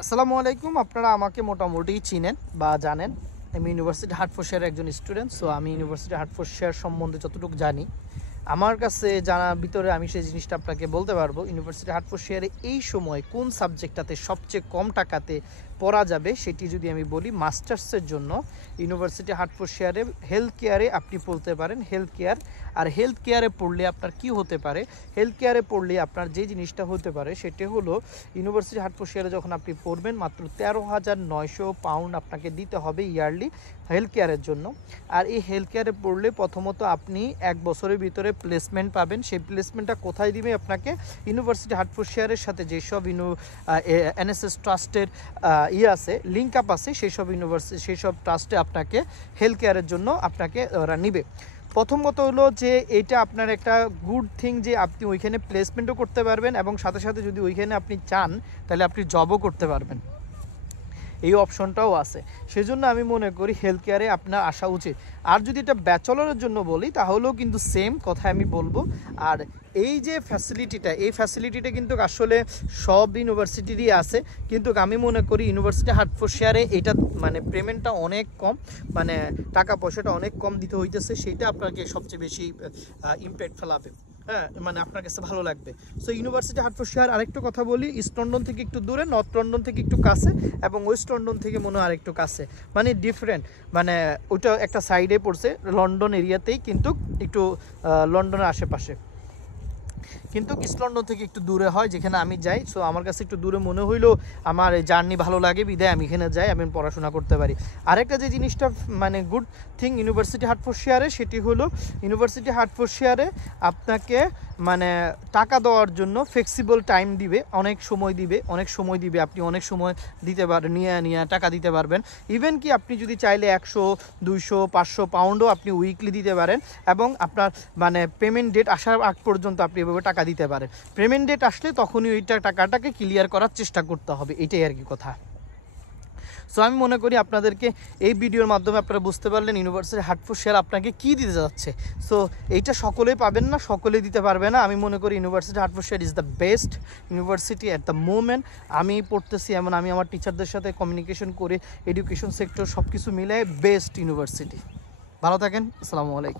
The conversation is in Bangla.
আসসালামু আলাইকুম। আপনারা আমাকে মোটামুটি চিনেন বা জানেন। আমি ইউনিভার্সিটি হার্টফোর্ডশায়ারের একজন স্টুডেন্ট। সো আমি ইউনিভার্সিটি হার্টফোর্ডশায়ার সম্বন্ধে যতটুকু জানি, আমার কাছে জানার ভিতরে আমি সেই জিনিসটা আপনাকে বলতে পারবো। ইউনিভার্সিটি হার্টফোর্ডশায়ারে এই সময় কোন সাবজেক্টটাতে সবচেয়ে কম টাকাতে পড়া যাবে সেটি যদি আমি বলি, মাস্টার্সের জন্য ইউনিভার্সিটি হার্টফোর্ডশায়ারে হেলথ কেয়ারে আপনি পড়তে পারেন। হেলথ কেয়ার, আর হেলথ কেয়ারে পড়লে আপনার কি হতে পারে, হেলথ কেয়ারে পড়লে আপনার যে জিনিসটা হতে পারে সেটা হলো, ইউনিভার্সিটি হার্টফোর্ডশায়ারে যখন আপনি পড়বেন মাত্র 13,900 পাউন্ড আপনাকে দিতে হবে ইয়ারলি হেলথ কেয়ারের জন্য। আর এই হেলথ কেয়ারে পড়লে প্রথমত আপনি 1 বছরের ভিতরে প্লেসমেন্ট পাবেন। সেই প্লেসমেন্টটা কোথায় দিবে আপনাকে? ইউনিভার্সিটি হার্টফোর্ডশায়ারের সাথে যেসব এনএসএস ট্রাস্টের আছে, লিঙ্ক আপ আছে, সেই সব ট্রাস্টে আপনাকে হেলথ কেয়ারের জন্য আপনাকে ওরা নিবে। প্রথম কথা হলো যে এটা আপনার একটা গুড থিং যে আপনি ওইখানে প্লেসমেন্টও করতে পারবেন এবং সাথে সাথে যদি ওইখানে আপনি চান তাহলে আপনি জবও করতে পারবেন, এই অপশনটাও আছে। সেজন্য আমি মনে করি হেলথ কেয়ারে আপনার আসা উচিত। আর যদি এটা ব্যাচেলরের জন্য বলি তাহলেও কিন্তু সেম কথা আমি বলবো। আর এই যে ফ্যাসিলিটিটা কিন্তু আসলে সব ইউনিভার্সিটিরই আছে, কিন্তু আমি মনে করি ইউনিভার্সিটি হার্টফোর্ডশায়ারে এটা মানে পেমেন্টটা অনেক কম, মানে টাকা পয়সাটা অনেক কম দিতে হইতেছে, সেইটা আপনাকে সবচেয়ে বেশি ইম্প্যাক্ট ফেলাবে। হ্যাঁ, মানে আপনার কাছে ভালো লাগবে। সো ইউনিভার্সিটি হার্টফোর্ডশায়ার, আরেকটু কথা বলি, ইস্ট লন্ডন থেকে একটু দূরে, নর্থ লন্ডন থেকে একটু কাছে এবং ওয়েস্ট লন্ডন থেকে মনে হয় আরেকটু কাছে, মানে ডিফারেন্ট, মানে ওইটা একটা সাইডে পড়ছে লন্ডন এরিয়াতেই, কিন্তু একটু লন্ডনের আশেপাশে, কিন্তু ইস্ট লন্ডন থেকে একটু দূরে হয় যেখানে আমি যাই। সো আমার কাছে একটু দূরে মনে হইলেও আমার এই জার্নি ভালো লাগে, বিদায় আমি এখানে যাই, আমি পড়াশোনা করতে পারি। আরেকটা যে জিনিসটা মানে গুড থিং ইউনিভার্সিটি হার্টফোর্ডশায়ারে, সেটি হলো ইউনিভার্সিটি হার্টফোর্ডশায়ারে আপনাকে মানে টাকা দেওয়ার জন্য ফ্লেক্সিবল টাইম দিবে, অনেক সময় দিবে, আপনি অনেক সময় দিতে পারেন, নিয়ে টাকা দিতে পারবেন। ইভেন কি আপনি যদি চাইলে 100, 200, 500 পাউন্ডও আপনি উইকলি দিতে পারেন এবং আপনার মানে পেমেন্ট ডেট আসার আগ পর্যন্ত আপনি এভাবে টাকা দিতে পারেন। পেমেন্ট ডেট আসলে তখনই ওইটা টাকাটাকে ক্লিয়ার করার চেষ্টা করতে হবে, এটাই আর কি কথা। সো আমি মনে করি আপনাদেরকে এই ভিডিওর মাধ্যমে আপনারা বুঝতে পারলেন ইউনিভার্সিটি হার্টফোর্ডশায়ার আপনাকে কী দিতে যাচ্ছে। সো এইটা সকলেই পাবেন না, সকলেই দিতে পারবে না। আমি মনে করি university Hertfordshire is the best university at the moment. আমি পড়তেছি এমন, আমি আমার টিচারদের সাথে কমিউনিকেশন করে এডুকেশন সেক্টর সব কিছু মিলে বেস্ট ইউনিভার্সিটি। ভালো থাকেন, আসসালামু আলাইকুম।